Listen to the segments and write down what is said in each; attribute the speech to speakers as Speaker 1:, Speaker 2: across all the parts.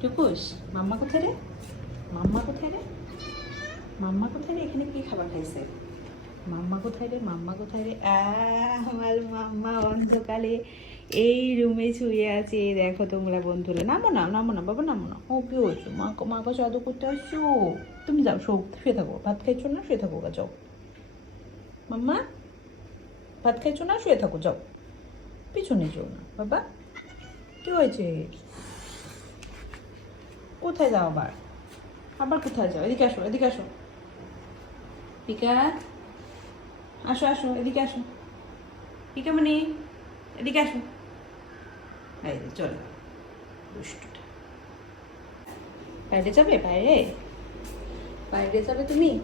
Speaker 1: টুকুস মাম্মা কোথায় রে? মাম্মা কোথায় রে? মাম্মা কোথায় রে? এখানে কি খাবার খাইছে? মাম্মা কোথায় রে? মাম্মা কোথায় রে? আমার মাম্মা অন্ধকালে এই রুমে শুয়ে আছে। দেখো তোমরা বন্ধুরা, নামো না নামো না, বাবা নামো না। ও কি হয়েছো? মা মা কাছে আদৌ করতে আসছো? তুমি যাও শো শুয়ে থাকো। ভাত খাইছো না? শুয়ে থাকো যাও। মাম্মা, ভাত খাইছো না? শুয়ে থাকো, যাও। পিছনে যেও না, বাবা। কি হয়েছে? কোথায় যাও আবার? আবার কোথায় যাও? এদিকে আসো এদিকে আসো। পিকা? আসো আসো এদিকে আসো। পিকা মনি এদিকে আসো। যে, চলো। দুষ্টুটা। বাইরে যাবে? বাইরে? বাইরে যাবে তুমি?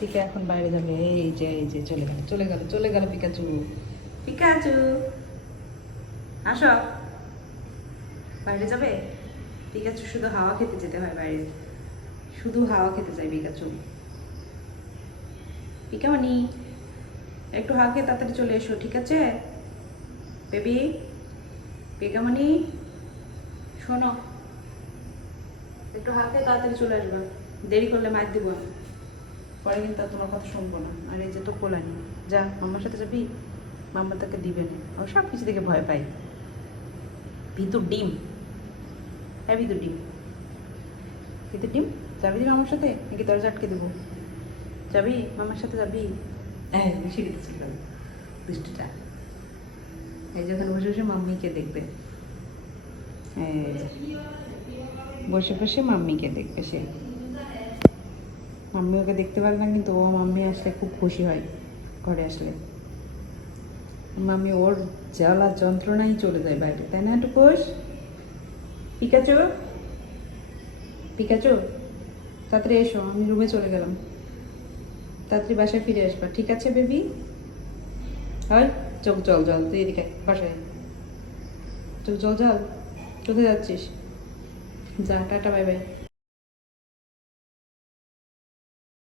Speaker 1: পিকা এখন বাইরে যাবে। এই যে এই যে চলে গেল চলে গেল চলে গেল পিকাচু। পিকাচু আসো। বাইরে যাবে? পিকাচু শুধু হাওয়া খেতে যেতে হয় বাইরে। শুধু হাওয়া খেতে যায় পিকাচু পিকামণি একটু হাওয়া খেয়ে তাড়াতাড়ি চলে এসো, ঠিক আছে? বেবি পিকামণি শোনো। একটু হাওয়া খেয়ে তাড়াতাড়ি চলে আসবা। দেরি করলে মার দিব। পরে কিন্তু তোমার কথা শুনব না। আর এই যে তো কোলানি, যা মাম্মার সাথে যাবি? মাম্মা তাকে দিবে না। ও সব কিছু দেখে ভয় পাই ভিতর ডিম। হ্যাঁ ভিতর ডিম ভিতর ডিম যাবি দিবি আমার সাথে? নাকি দরজা আটকে দেবো? যাবি? মামার সাথে যাবি? হ্যাঁ সিঁড়িতে চলে যাবি দুষ্টুটা এই যখন বসে বসে মাম্মিকে দেখবে। বসে বসে মাম্মিকে দেখবে সে। মাম্মি ওকে দেখতে পারে না কিন্তু ও মাম্মি আসলে খুব খুশি হয় ঘরে আসলে। মাম্মি ওর জ্বালা যন্ত্রণাই চলে যায় বাইরে তাই না একটু টুকুস? পিকাচু পিকাচু তাড়াতাড়ি এসো, আমি রুমে চলে গেলাম। তাড়াতাড়ি বাসায় ফিরে আসবা, ঠিক আছে বেবি হয় চোখ জল জল, তুই এদিকে বাসায় চোখ জল জল, কোথায় যাচ্ছিস? যা, টাটা বাই বাই